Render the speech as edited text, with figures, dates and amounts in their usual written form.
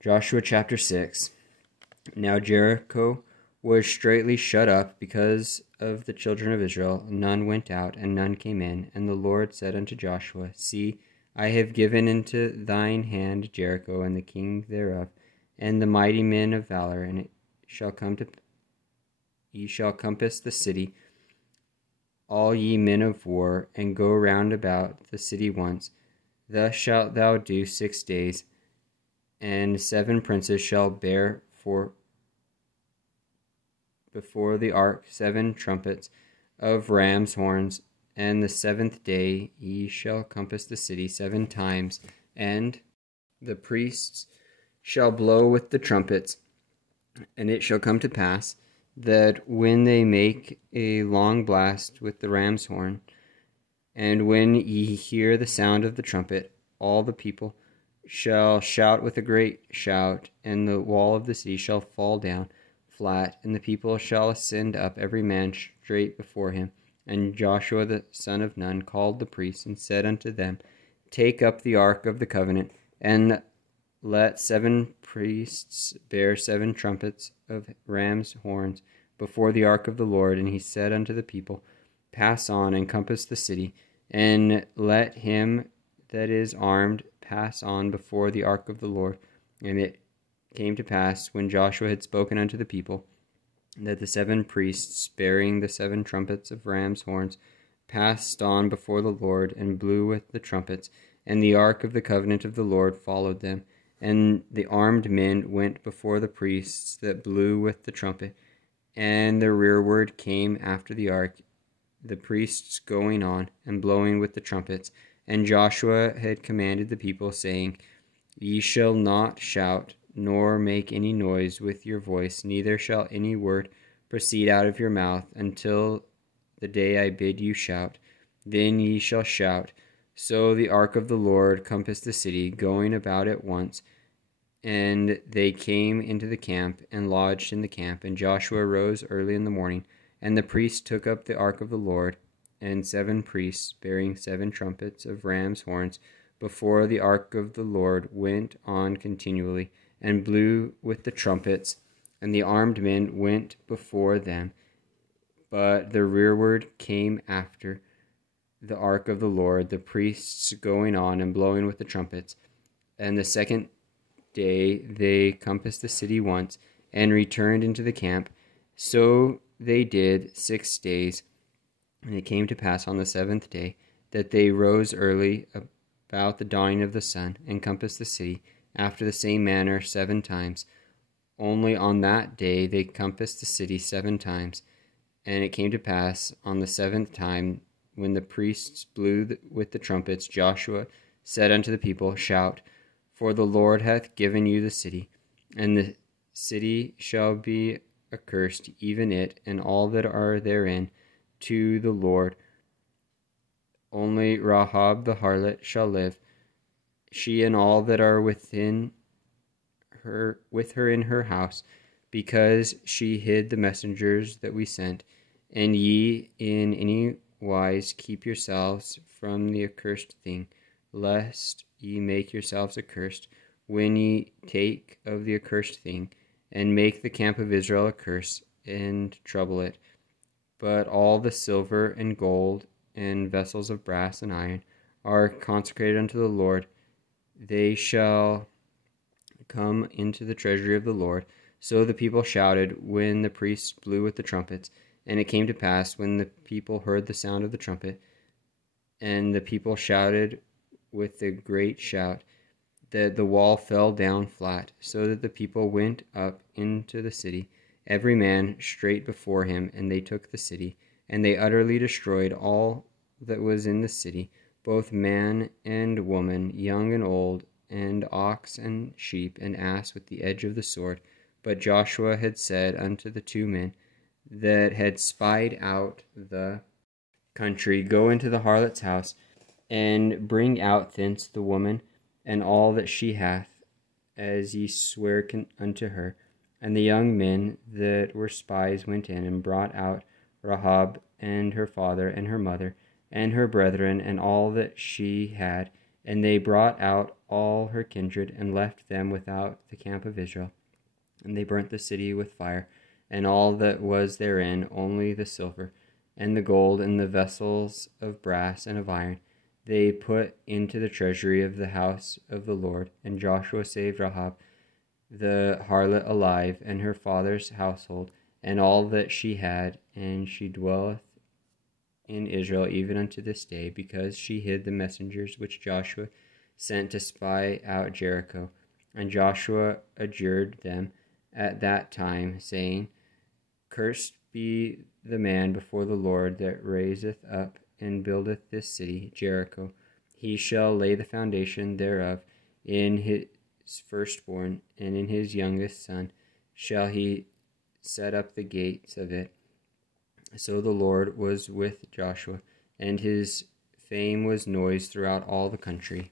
Joshua chapter 6. Now Jericho was straitly shut up because of the children of Israel. None went out, and none came in. And the Lord said unto Joshua, See, I have given into thine hand Jericho, and the king thereof, and the mighty men of valor, and it shall come to ye shall compass the city, all ye men of war, and go round about the city once. Thus shalt thou do 6 days. And 7 princes shall bear before the ark 7 trumpets of ram's horns. And the 7th day ye shall compass the city 7 times, and the priests shall blow with the trumpets. And it shall come to pass that when they make a long blast with the ram's horn, and when ye hear the sound of the trumpet, all the people shall shout with a great shout, and the wall of the city shall fall down flat, and the people shall ascend up every man straight before him. And Joshua the son of Nun called the priests, and said unto them, Take up the ark of the covenant, and let 7 priests bear 7 trumpets of ram's horns before the ark of the Lord. And he said unto the people, Pass on, and compass the city, and let him that is armed pass on before the ark of the Lord. And it came to pass, when Joshua had spoken unto the people, that the 7 priests, bearing the 7 trumpets of ram's horns, passed on before the Lord, and blew with the trumpets, and the ark of the covenant of the Lord followed them. And the armed men went before the priests that blew with the trumpet, and the rearward came after the ark, the priests going on, and blowing with the trumpets. And Joshua had commanded the people, saying, Ye shall not shout, nor make any noise with your voice, neither shall any word proceed out of your mouth, until the day I bid you shout. Then ye shall shout. So the ark of the Lord compassed the city, going about it once. And they came into the camp, and lodged in the camp. And Joshua rose early in the morning, and the priests took up the ark of the Lord, and 7 priests, bearing 7 trumpets of ram's horns, before the ark of the Lord, went on continually, and blew with the trumpets, and the armed men went before them. But the rearward came after the ark of the Lord, the priests going on, and blowing with the trumpets. And the 2nd day they compassed the city once, and returned into the camp. So they did 6 days. And it came to pass on the 7th day that they rose early about the dawning of the sun, and compassed the city after the same manner 7 times. Only on that day they compassed the city 7 times. And it came to pass on the 7th time, when the priests blew with the trumpets, Joshua said unto the people, Shout, for the Lord hath given you the city, and the city shall be accursed, even it, and all that are therein, to the Lord. Only Rahab the harlot shall live, she and all that are with her in her house, because she hid the messengers that we sent. And ye in any wise keep yourselves from the accursed thing, lest ye make yourselves accursed when ye take of the accursed thing, and make the camp of Israel a curse, and trouble it. But all the silver and gold and vessels of brass and iron are consecrated unto the Lord. They shall come into the treasury of the Lord. So the people shouted when the priests blew with the trumpets. And it came to pass, when the people heard the sound of the trumpet, and the people shouted with a great shout, that the wall fell down flat, so that the people went up into the city, every man straight before him, and they took the city, and they utterly destroyed all that was in the city, both man and woman, young and old, and ox and sheep and ass, with the edge of the sword. But Joshua had said unto the 2 men that had spied out the country, Go into the harlot's house, and bring out thence the woman and all that she hath, as ye swear unto her. And the young men that were spies went in, and brought out Rahab, and her father, and her mother, and her brethren, and all that she had, And they brought out all her kindred, and left them without the camp of Israel. And they burnt the city with fire, and all that was therein, only the silver, and the gold, and the vessels of brass and of iron, they put into the treasury of the house of the Lord. And Joshua saved Rahab the harlot alive, and her father's household, and all that she had, and she dwelleth in Israel even unto this day, because she hid the messengers which Joshua sent to spy out Jericho. And Joshua adjured them at that time, saying, Cursed be the man before the Lord that raiseth up and buildeth this city, Jericho. He shall lay the foundation thereof in his firstborn, and in his youngest son shall he set up the gates of it. So the Lord was with Joshua, and his fame was noised throughout all the country.